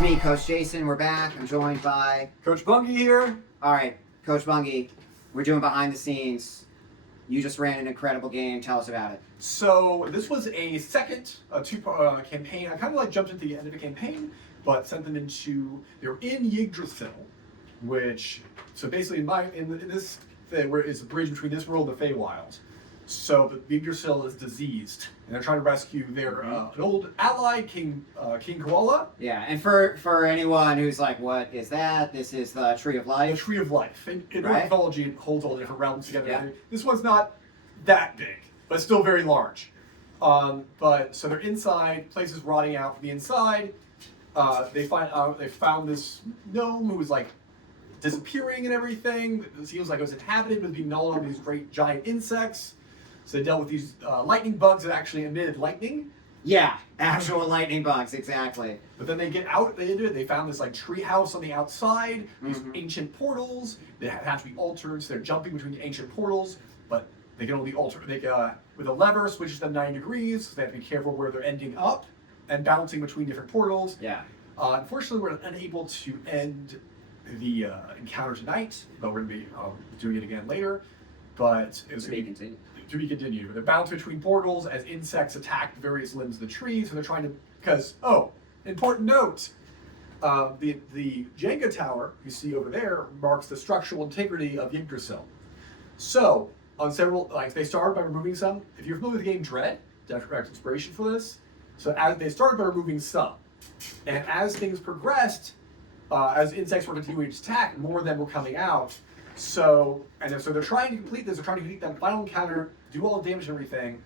It's me, Coach Jason. We're back. I'm joined by Coach Bunge here. All right, Coach Bunge. We're doing behind the scenes. You just ran an incredible game. Tell us about it. So this was a second two-part campaign. I kind of like jumped at the end of the campaign, but sent them into. They were in Yggdrasil, which so basically in this thing where it's a bridge between this world and the Feywild. So the Yggdrasil is diseased, and they're trying to rescue their an old ally, King Koala. Yeah, and for anyone who's like, what is that? This is the Tree of The Life. Tree of Life. In Right. mythology, it holds all the different realms together. Yeah. This one's not that big, but still very large. But so they're inside, place is rotting out from the inside. They found this gnome who was like disappearing and everything. It seems like it was inhabited with being gnawed on these great giant insects. So they dealt with these lightning bugs that actually emitted lightning. Yeah, actual lightning bugs, exactly. But then they get out, they found this like tree house on the outside, these ancient portals. They have to be altered, so they're jumping between the ancient portals, but they can only alter, with a lever, switches them 90 degrees, so they have to be careful where they're ending up and bouncing between different portals. Yeah. Unfortunately, we're unable to end the encounter tonight, but we're going to be doing it again later. But it was To be continued. To be continued. They're bounced between portals as insects attack various limbs of the trees, and they're trying to. Because important note, the Jenga tower you see over there marks the structural integrity of Yggdrasil. So on several, they started by removing some. If you're familiar with the game Dread, direct inspiration for this. So as they started by removing some, and as things progressed, as insects were continuing to attack, more of them were coming out. So they're trying to complete this. They're trying to complete that final encounter, do all the damage and everything,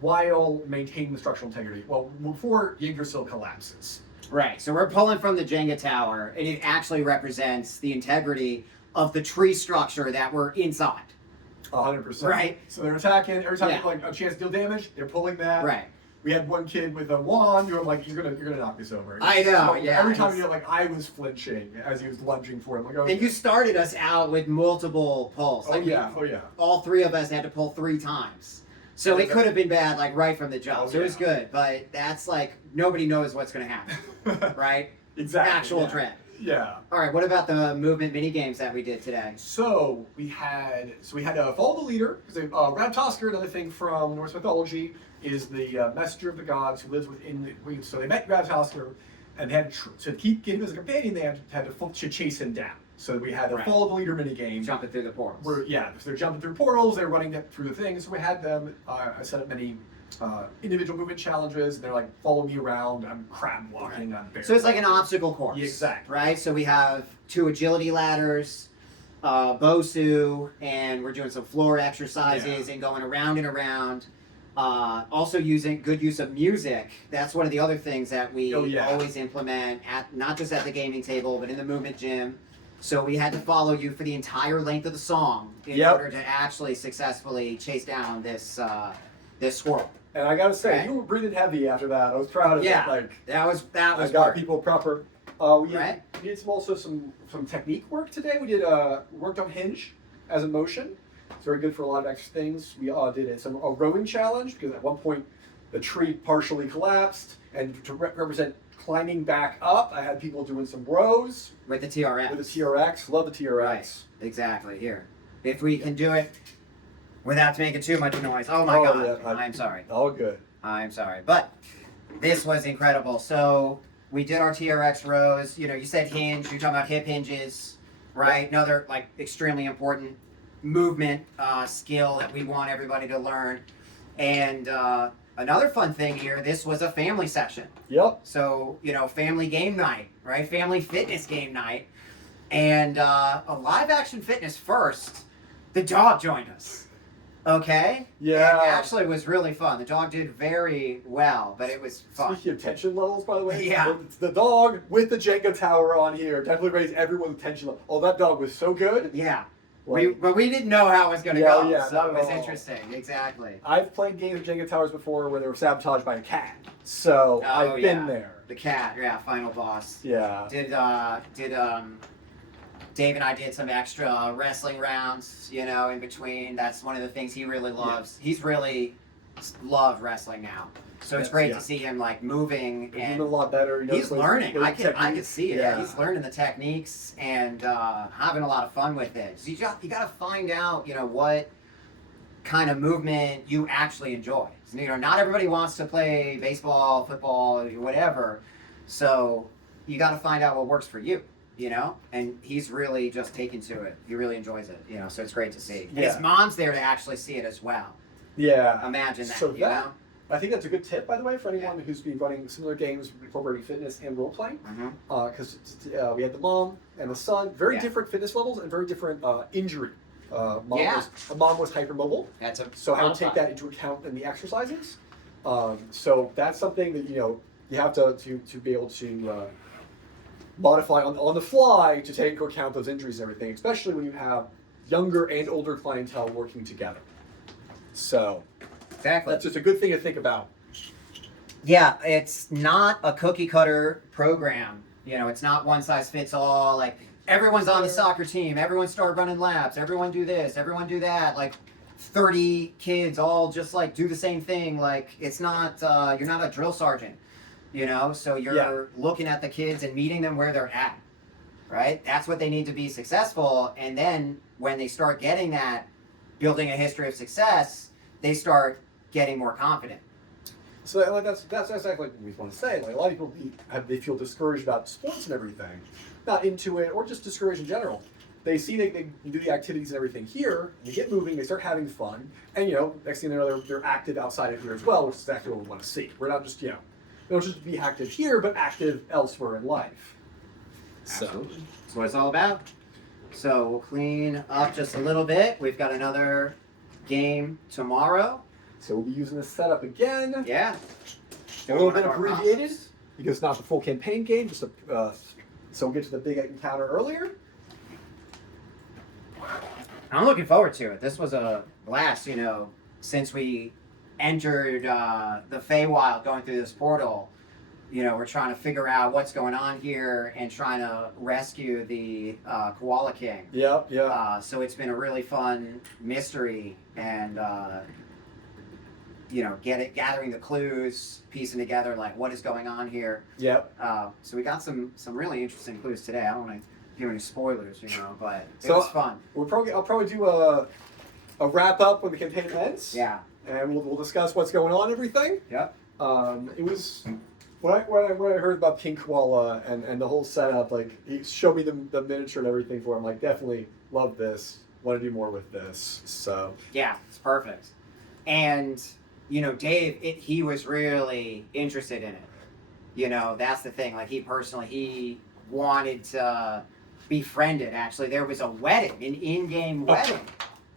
while maintaining the structural integrity. Well, before Yggdrasil collapses. Right. So we're pulling from the Jenga tower, and it actually represents the integrity of the tree structure that we're inside. 100%. Right. So they're attacking every time Yeah. they a chance to deal damage. They're pulling that. Right. We had one kid with a wand who I'm like, you're gonna knock this over. I know, So yeah, Every time it's- I was flinching as he was lunging for him. Like, okay. And you started us out with multiple pulls. Oh yeah. All three of us had to pull 3 times. So it could have been bad, right from the jump. Oh, so it was yeah. good, but that's nobody knows what's going to happen, right? Exactly. Actual yeah. dread. Yeah. All right, what about the movement mini games that we did today? So we had follow the leader because Ratatoskr, another thing from Norse mythology, is the messenger of the gods who lives within the queen. So they met Ratatoskr, and they had to keep getting him as a companion. They had to chase him down. So we had a follow the leader mini game. Jumping through the portals. So they're jumping through portals. They're running through the things. So we had them. I set up many individual movement challenges. And they're like, follow me around. I'm crab walking. I'm bear. So it's like an obstacle course. Yeah, exactly. Right? So we have 2 agility ladders, Bosu, and we're doing some floor exercises and going around and around. Also using good use of music. That's one of the other things that we always implement, not just at the gaming table, but in the movement gym. So we had to follow you for the entire length of the song in order to actually successfully chase down this squirrel. And I gotta say, Right. you were breathing heavy after that. I was proud of it. That was I got work. people proper. We did some technique work today. We did worked on hinge as a motion. It's very good for a lot of extra things. We did a rowing challenge because at one point the tree partially collapsed, and to represent climbing back up, I had people doing some rows With the TRX. with the TRX. Love the TRX. Right. Exactly. Here. If we can do it without making too much noise. Oh my God. Yeah, I'm sorry. All good. I'm sorry. But this was incredible. So we did our TRX rows. You said hinge. You're talking about hip hinges, right? Another extremely important movement skill that we want everybody to learn. And another fun thing here, this was a family session. Yep. So, family game night, right? Family fitness game night. And a live action fitness first, the dog joined us. Okay? Yeah. And actually, it was really fun. The dog did very well, but it was fun. Speaking of tension levels, by the way, Yeah. it's the dog with the Jenga tower on here definitely raised everyone's tension level. Oh, that dog was so good. Yeah. But we didn't know how it was going to go, Yeah, so it was not at all. interesting. Exactly. I've played games of Jenga towers before where they were sabotaged by a cat, so I've been there. The cat, final boss. Yeah. Dave and I did some extra wrestling rounds, in between. That's one of the things he really loves. He's really loved wrestling now. So it's great to see him like moving He's and doing a lot better. he's learning. I can see it. Yeah. He's learning the techniques and having a lot of fun with it. So you got to find out, what kind of movement you actually enjoy. So, not everybody wants to play baseball, football, whatever. So you got to find out what works for you. And he's really just taken to it. He really enjoys it. So it's great to see. And his mom's there to actually see it as well. Yeah. Imagine that. So I think that's a good tip, by the way, for anyone who's been running similar games incorporating fitness and role playing. Because we had the mom and the son, very different fitness levels and very different injury. Mom was hypermobile. So I would take that into account in the exercises. So that's something that you have to be able to modify on the fly to take into account those injuries and everything, especially when you have younger and older clientele working together. So exactly, that's just a good thing to think about. Yeah, it's not a cookie cutter program. It's not one size fits all. Like everyone's on the soccer team, everyone start running laps, everyone do this, everyone do that. Like 30 kids all just like do the same thing. Like it's not you're not a drill sergeant. So you're looking at the kids and meeting them where they're at, right? That's what they need to be successful. And then when they start getting that, building a history of success, they start getting more confident. So that's exactly what we want to say. Like a lot of people they feel discouraged about sports and everything, not into it, or just discouraged in general. They see they do the activities and everything here, they get moving, they start having fun, and next thing they know they're active outside of here as well, which is exactly what we want to see. We're not just they don't just be active here, but active elsewhere in life. Absolutely. That's what it's all about. So we'll clean up just a little bit. We've got another game tomorrow. So we'll be using this setup again. Yeah. A little bit abbreviated because it's not the full campaign game. Just so we'll get to the big encounter earlier. I'm looking forward to it. This was a blast, since we entered the Feywild going through this portal. We're trying to figure out what's going on here and trying to rescue the Koala King. Yeah. So it's been a really fun mystery and, gathering the clues, piecing together like what is going on here. Yep. So we got some really interesting clues today. I don't want to give any spoilers, but it was fun. I'll probably do a wrap up when the campaign ends. Yeah. And we'll discuss what's going on and everything. Yep. It was when I heard about King Koala and the whole setup, like he showed me the miniature and everything for it. I'm like, definitely love this. Want to do more with this. So yeah, it's perfect. And Dave, he was really interested in it. That's the thing. Like he wanted to befriend it. Actually, there was a wedding, an in-game wedding.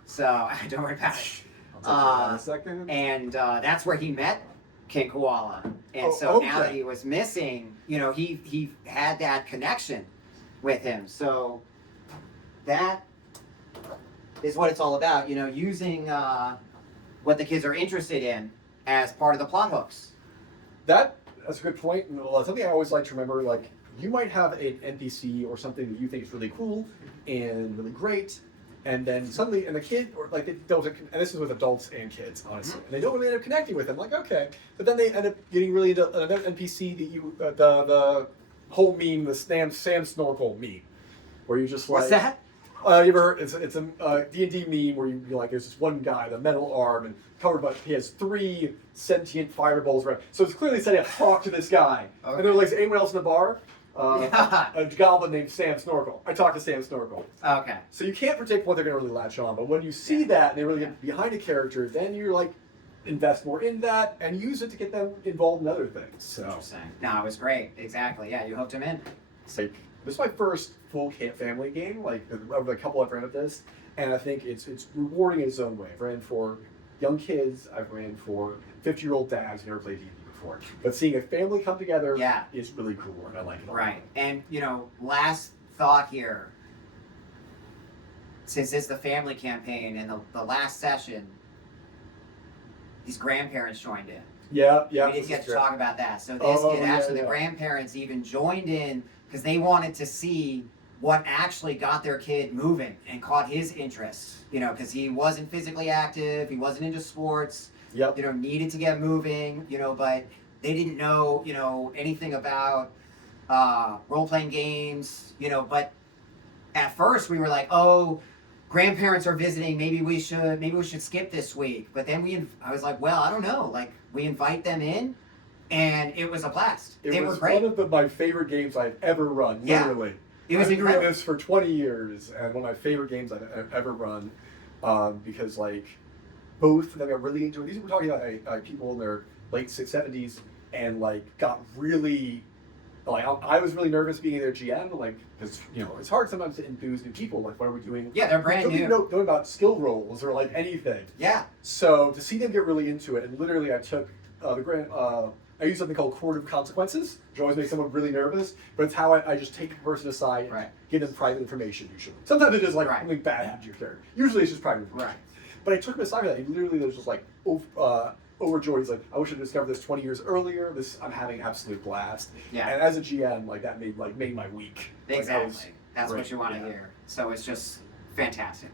So don't worry about it. A second. And that's where he met King Koala. And now that he was missing, he had that connection with him. So that is what it's all about, using what the kids are interested in as part of the plot hooks. That's a good point. And something I always like to remember, like you might have an NPC or something that you think is really cool and really great, and then suddenly, and the kid, or like they don't, and this is with adults and kids, honestly, and they don't really end up connecting with them. Like, okay, but then they end up getting really into another NPC that you, the whole meme, the Sam Snorkel meme, where you just like. What's that? You ever heard, it's a D&D meme where you're like, there's this one guy, the metal arm, and covered by, he has 3 sentient fireballs around. So it's clearly saying, talk to this guy. Okay. And they're like, is anyone else in the bar? A goblin named Sam Snorkel. I talked to Sam Snorkel. Okay. So you can't predict what they're going to really latch on, but when you see that and they really get behind a character, then you're like, invest more in that and use it to get them involved in other things. So. Interesting. No, it was great. Exactly. Yeah, you hooked him in. It's like, this is my first full camp family game. Like, a couple I've ran at this, and I think it's rewarding in its own way. I've ran for young kids. I've ran for 50-year-old dads who never played D&D before. But seeing a family come together is really cool, and I like it a lot. Right. And, last thought here. Since it's the family campaign and the last session, these grandparents joined in. Yeah. We didn't get to talk about that. So this the grandparents even joined in because they wanted to see what actually got their kid moving and caught his interest. Because he wasn't physically active, he wasn't into sports. Yep. Needed to get moving, but they didn't know, anything about role-playing games, but at first we were like, oh, grandparents are visiting, maybe we should skip this week. But then I was like, well, I don't know, like we invite them in, and it was a blast. They were great. One of my favorite games I've ever run, literally. It was I've been incredible. doing this for 20 years, and one of my favorite games I've ever run, because like both of them got really into it. These we're talking about people in their late 70s, and like got really, like I was really nervous being their GM, like because it's hard sometimes to enthuse new people. Like what are we doing? Yeah, they're brand new. Don't know about skill rolls or like anything. Yeah. So to see them get really into it, and literally I took I use something called Court of Consequences, which always makes someone really nervous, but it's how I just take a person aside and give them private information usually. Sometimes it is like something bad happened to your character. Usually it's just private information. Right. But I took him aside for that. He literally was just like overjoyed. He's like, I wish I discovered this 20 years earlier. I'm having an absolute blast. Yeah. And as a GM, like that made my week. Exactly. Like, That's great. what you want to hear. So it's just fantastic.